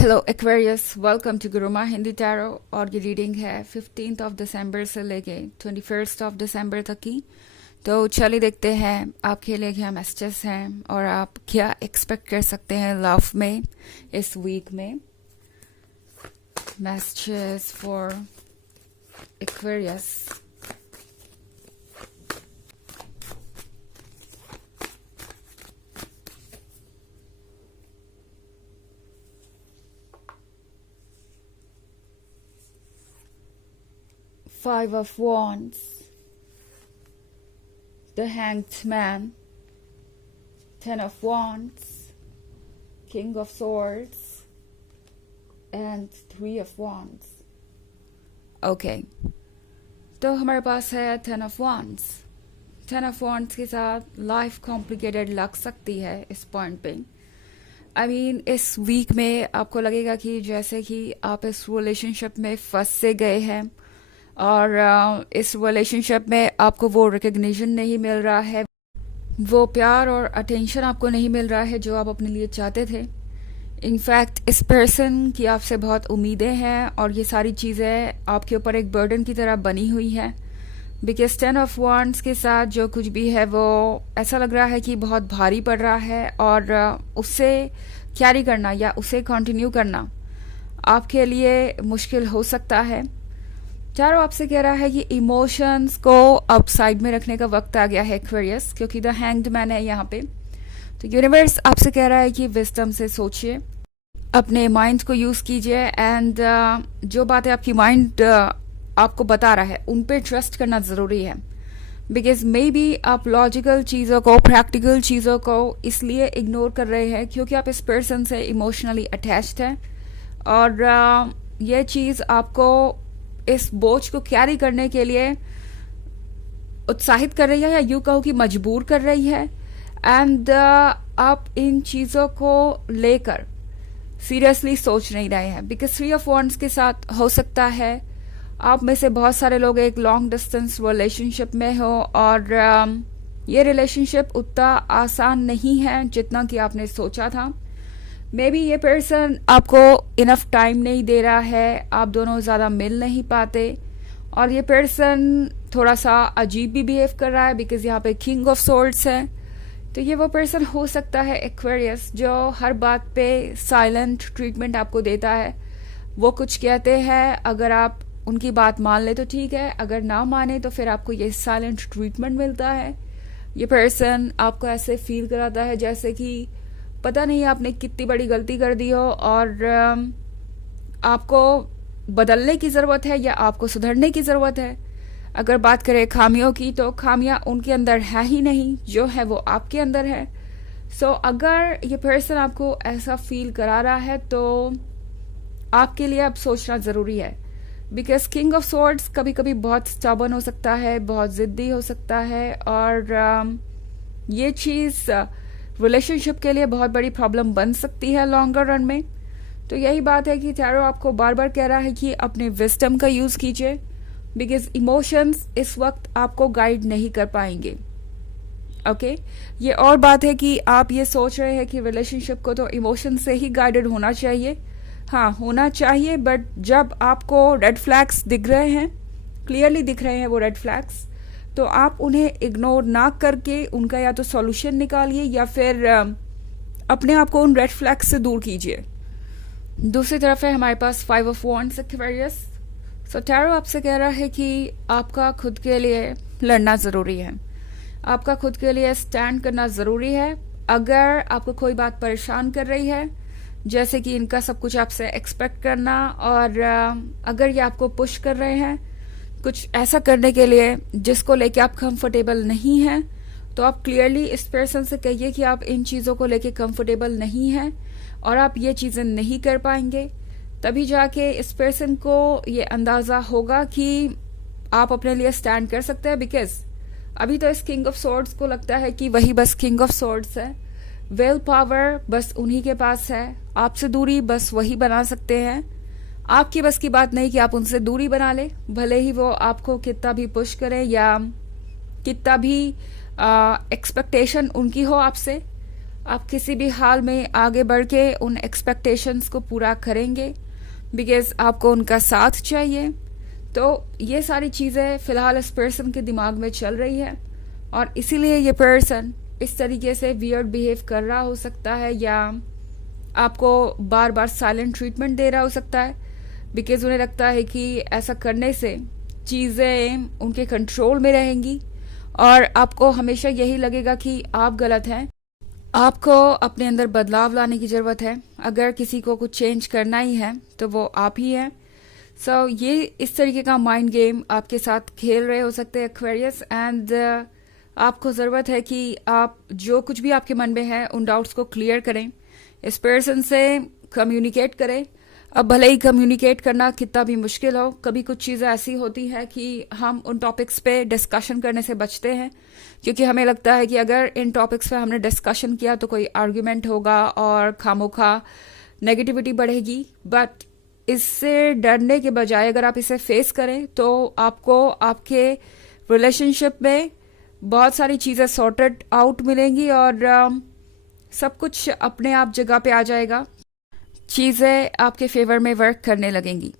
Hello Aquarius, welcome to Gurumaa Hindi tarot. और ये reading है 15 ऑफ दिसंबर से लेके 21 ऑफ दिसंबर तक की। तो चलिए देखते हैं आपके लिए क्या मैसेजेस हैं और आप क्या एक्सपेक्ट कर सकते हैं लव में इस वीक में। Messages for Aquarius. Five of Wands, the Hanged Man, Ten of Wands, King of Swords, and Three of Wands. Okay, तो हमारे पास है Ten of Wands. Ten of Wands के साथ लाइफ कॉम्प्लिकेटेड लग सकती है इस पॉइंट पे। I mean, इस वीक में आपको लगेगा कि जैसे कि आप इस रिलेशनशिप में फंस से गए हैं और इस रिलेशनशिप में आपको वो रिकग्निशन नहीं मिल रहा है, वो प्यार और अटेंशन आपको नहीं मिल रहा है जो आप अपने लिए चाहते थे। इनफैक्ट इस पर्सन की आपसे बहुत उम्मीदें हैं और ये सारी चीज़ें आपके ऊपर एक बर्डन की तरह बनी हुई है। बिकॉज 10 ऑफ wands के साथ जो कुछ भी है वो ऐसा लग रहा है कि बहुत भारी पड़ रहा है और उससे कैरी करना या उसे कंटिन्यू करना आपके लिए मुश्किल हो सकता है। चारों आपसे कह रहा है कि इमोशंस को अब साइड में रखने का वक्त आ गया है एक्वेरियस, क्योंकि द हैंग्ड मैन है यहाँ पे। तो यूनिवर्स आपसे कह रहा है कि विजडम से सोचिए, अपने माइंड को यूज कीजिए एंड जो बातें आपकी माइंड आपको बता रहा है उन पे ट्रस्ट करना जरूरी है। बिकॉज मे बी आप लॉजिकल चीज़ों को, प्रैक्टिकल चीज़ों को इसलिए इग्नोर कर रहे हैं क्योंकि आप इस पर्सन से इमोशनली अटैच्ड हैं और ये चीज़ आपको इस बोझ को कैरी करने के लिए उत्साहित कर रही है या यूं कहो कि मजबूर कर रही है। एंड आप इन चीज़ों को लेकर सीरियसली सोच नहीं रहे हैं। बिकॉज 3 ऑफ wands के साथ हो सकता है आप में से बहुत सारे लोग एक लॉन्ग डिस्टेंस रिलेशनशिप में हो और ये रिलेशनशिप उतना आसान नहीं है जितना कि आपने सोचा था। मे बी ये पर्सन आपको इनफ टाइम नहीं दे रहा है, आप दोनों ज़्यादा मिल नहीं पाते और ये पर्सन थोड़ा सा अजीब भी बिहेव कर रहा है बिकॉज यहाँ पे किंग ऑफ सोर्ड्स है। तो ये वो पर्सन हो सकता है एक्वेरियस जो हर बात पे साइलेंट ट्रीटमेंट आपको देता है। वो कुछ कहते हैं, अगर आप उनकी बात मान ले तो ठीक है, अगर ना माने तो फिर आपको ये साइलेंट ट्रीटमेंट मिलता है। ये पर्सन आपको ऐसे फील कराता है जैसे कि पता नहीं आपने कितनी बड़ी गलती कर दी हो और आपको बदलने की ज़रूरत है या आपको सुधरने की ज़रूरत है। अगर बात करें खामियों की तो खामियां उनके अंदर है ही नहीं, जो है वो आपके अंदर है। सो अगर ये पर्सन आपको ऐसा फील करा रहा है तो आपके लिए अब सोचना ज़रूरी है। बिकॉज किंग ऑफ सॉर्ड्स कभी कभी बहुत स्टबर्न हो सकता है, बहुत ज़िद्दी हो सकता है और ये चीज़ रिलेशनशिप के लिए बहुत बड़ी प्रॉब्लम बन सकती है लॉन्गर रन में। तो यही बात है कि टैरो आपको बार बार कह रहा है कि अपने विजडम का यूज़ कीजिए। बिकॉज इमोशंस इस वक्त आपको गाइड नहीं कर पाएंगे। ओके ये और बात है कि आप ये सोच रहे हैं कि रिलेशनशिप को तो इमोशन से ही गाइडेड होना चाहिए। हाँ होना चाहिए, बट जब आपको रेड फ्लैग्स दिख रहे हैं, क्लियरली दिख रहे हैं वो रेड फ्लैग्स, तो आप उन्हें इग्नोर ना करके उनका या तो सॉल्यूशन निकालिए या फिर अपने आप को उन रेड फ्लैग्स से दूर कीजिए। दूसरी तरफ है हमारे पास 5 of wands Aquarius. So tarot आपसे कह रहा है कि आपका खुद के लिए लड़ना ज़रूरी है, आपका खुद के लिए स्टैंड करना ज़रूरी है। अगर आपको कोई बात परेशान कर रही है, जैसे कि इनका सब कुछ आपसे एक्सपेक्ट करना, और अगर ये आपको पुश कर रहे हैं कुछ ऐसा करने के लिए जिसको लेके आप कंफर्टेबल नहीं हैं, तो आप क्लियरली इस पर्सन से कहिए कि आप इन चीज़ों को लेके कंफर्टेबल नहीं हैं और आप ये चीज़ें नहीं कर पाएंगे। तभी जाके इस पर्सन को ये अंदाज़ा होगा कि आप अपने लिए स्टैंड कर सकते हैं। बिकॉज अभी तो इस किंग ऑफ सॉर्ड्स को लगता है कि वही बस किंग ऑफ सॉर्ड्स है, विल पावर बस उन्हीं के पास है, आपसे दूरी बस वही बना सकते हैं। आपकी बस की बात नहीं कि आप उनसे दूरी बना ले, भले ही वो आपको कितना भी पुश करें या कितना भी एक्सपेक्टेशन उनकी हो आपसे। आप किसी भी हाल में आगे बढ़ के उन एक्सपेक्टेशंस को पूरा करेंगे, बिकॉज आपको उनका साथ चाहिए। तो ये सारी चीज़ें फ़िलहाल इस पर्सन के दिमाग में चल रही है, और इसीलिए ये पर्सन इस तरीके से वियर्ड बिहेव कर रहा हो सकता है, या आपको बार बार साइलेंट ट्रीटमेंट दे रहा हो सकता है, बिकॉज उन्हें लगता है कि ऐसा करने से चीज़ें उनके कंट्रोल में रहेंगी और आपको हमेशा यही लगेगा कि आप गलत हैं। आपको अपने अंदर बदलाव लाने की ज़रूरत है। अगर किसी को कुछ चेंज करना ही है तो वो आप ही हैं। सो ये इस तरीके का माइंड गेम आपके साथ खेल रहे हो सकते हैं एक्वेरियस, एंड आपको ज़रूरत है कि आप जो कुछ भी आपके मन में है उन डाउट्स को क्लियर करें, इस पर्सन से कम्युनिकेट करें। अब भले ही कम्युनिकेट करना कितना भी मुश्किल हो, कभी कुछ चीज़ें ऐसी होती है कि हम उन टॉपिक्स पे डिस्कशन करने से बचते हैं, क्योंकि हमें लगता है कि अगर इन टॉपिक्स पे हमने डिस्कशन किया तो कोई आर्ग्यूमेंट होगा और खामोखा नेगेटिविटी बढ़ेगी। बट इससे डरने के बजाय अगर आप इसे फेस करें तो आपको आपके रिलेशनशिप में बहुत सारी चीज़ें सॉर्टेड आउट मिलेंगी, और सब कुछ अपने आप जगह पे आ जाएगा, चीज़ें आपके फेवर में वर्क करने लगेंगी।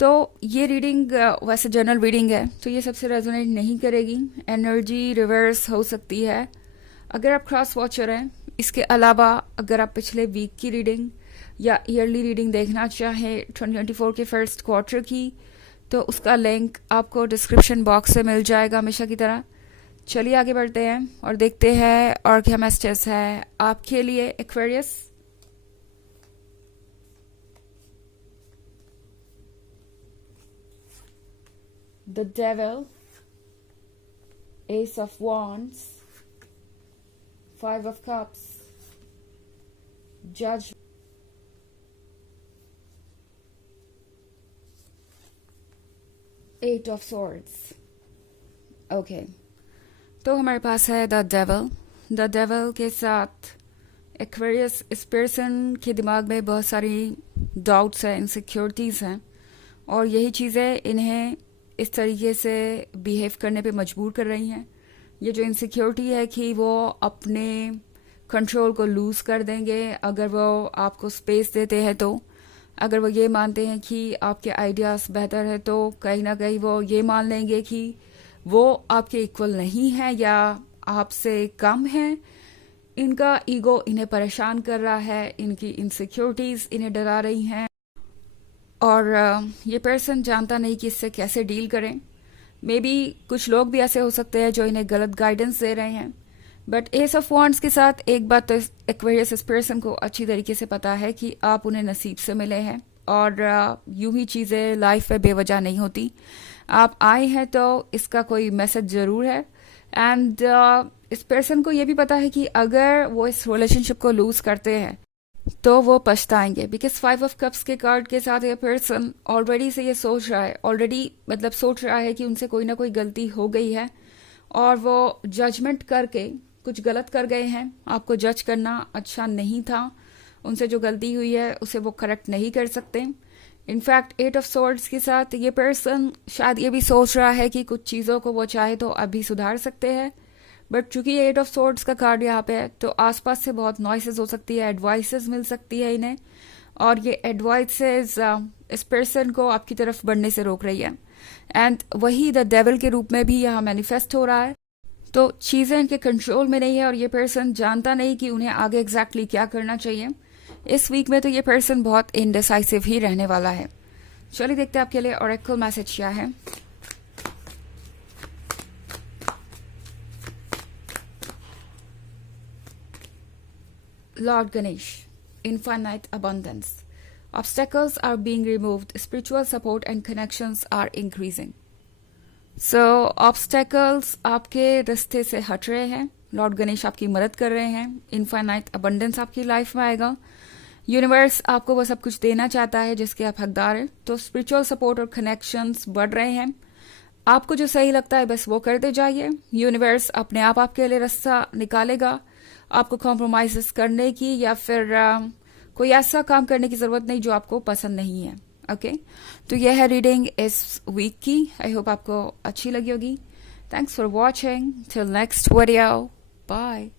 तो ये रीडिंग वैसे जनरल रीडिंग है, तो ये सबसे रेजोनेट नहीं करेगी। एनर्जी रिवर्स हो सकती है अगर आप क्रॉस वॉचर हैं। इसके अलावा अगर आप पिछले वीक की रीडिंग या ईयरली रीडिंग देखना चाहें 2024 के फर्स्ट क्वार्टर की, तो उसका लिंक आपको डिस्क्रिप्शन बॉक्स से मिल जाएगा हमेशा की तरह। चलिए आगे बढ़ते हैं और देखते हैं और क्या मैसेजेस है आपके लिए Aquarius. The Devil, Ace of Wands, Five of Cups, Judge, Eight of Swords. Okay, तो हमारे पास है द डेविल। द डेविल के साथ एक्वेरियस, इस पर्सन के दिमाग में बहुत सारी डाउट्स हैं, इनसिक्योरिटीज़ हैं, और यही चीज़ें इन्हें इस तरीके से बिहेव करने पे मजबूर कर रही हैं। ये जो इनसिक्योरिटी है कि वो अपने कंट्रोल को लूज़ कर देंगे अगर वो आपको स्पेस देते हैं, तो अगर वो ये मानते हैं कि आपके आइडियाज़ बेहतर है तो कहीं ना कहीं वो ये मान लेंगे कि वो आपके इक्वल नहीं है या आपसे कम है। इनका ईगो इन्हें परेशान कर रहा है, इनकी इनसिक्योरिटीज़ इन्हें डरा रही हैं, और ये पर्सन जानता नहीं कि इससे कैसे डील करें। मे बी कुछ लोग भी ऐसे हो सकते हैं जो इन्हें गलत गाइडेंस दे रहे हैं। बट एस ऑफ वॉन्ड्स के साथ एक बात तो एक्वेरियस इस पर्सन को अच्छी तरीके से पता है कि आप उन्हें नसीब से मिले हैं, और यूं ही चीज़ें लाइफ में बेवजह नहीं होती। आप आए हैं तो इसका कोई मैसेज ज़रूर है, एंड इस पर्सन को ये भी पता है कि अगर वो इस रिलेशनशिप को लूज़ करते हैं तो वो पछताएंगे, बिकॉज 5 ऑफ कप्स के कार्ड के साथ ये पर्सन ऑलरेडी से ये सोच रहा है, मतलब सोच रहा है कि उनसे कोई ना कोई गलती हो गई है, और वो जजमेंट करके कुछ गलत कर गए हैं। आपको जज करना अच्छा नहीं था, उनसे जो गलती हुई है उसे वो करेक्ट नहीं कर सकते। इनफैक्ट 8 ऑफ सोर्ड्स के साथ ये पर्सन शायद ये भी सोच रहा है कि कुछ चीज़ों को वो चाहे तो अभी सुधार सकते हैं, बट चूंकि 8 ऑफ सोर्ड्स का कार्ड यहाँ पे है तो आसपास से बहुत नॉइसेस हो सकती है, एडवाइसेस मिल सकती है इन्हें, और ये एडवाइसेस इस पर्सन को आपकी तरफ बढ़ने से रोक रही है, एंड वही द डेविल के रूप में भी यहाँ मैनिफेस्ट हो रहा है। तो चीज़ें इनके कंट्रोल में नहीं है, और ये पर्सन जानता नहीं कि उन्हें आगे एग्जैक्टली क्या करना चाहिए। इस वीक में तो ये पर्सन बहुत इनडिसाइसिव ही रहने वाला है। चलिए देखते हैं आपके लिए ऑरेकल मैसेज क्या है। Lord Ganesh, infinite abundance. Obstacles are being removed, spiritual support and connections are increasing. So, obstacles आपके रास्ते से हट रहे हैं, लॉर्ड गणेश आपकी मदद कर रहे हैं, इनफाइनाइट अबंडेंस आपकी लाइफ में आएगा, यूनिवर्स आपको वो सब कुछ देना चाहता है जिसके आप हकदार हैं। तो स्पिरिचुअल सपोर्ट और कनेक्शंस बढ़ रहे हैं। आपको जो सही लगता है बस वो करते जाइए, यूनिवर्स अपने आप आपके लिए रास्ता निकालेगा। आपको कॉम्प्रोमाइज करने की या फिर कोई ऐसा काम करने की जरूरत नहीं जो आपको पसंद नहीं है। ओके, तो यह है रीडिंग इस वीक की। आई होप आपको अच्छी लगी होगी। Thanks for watching, till next video, bye.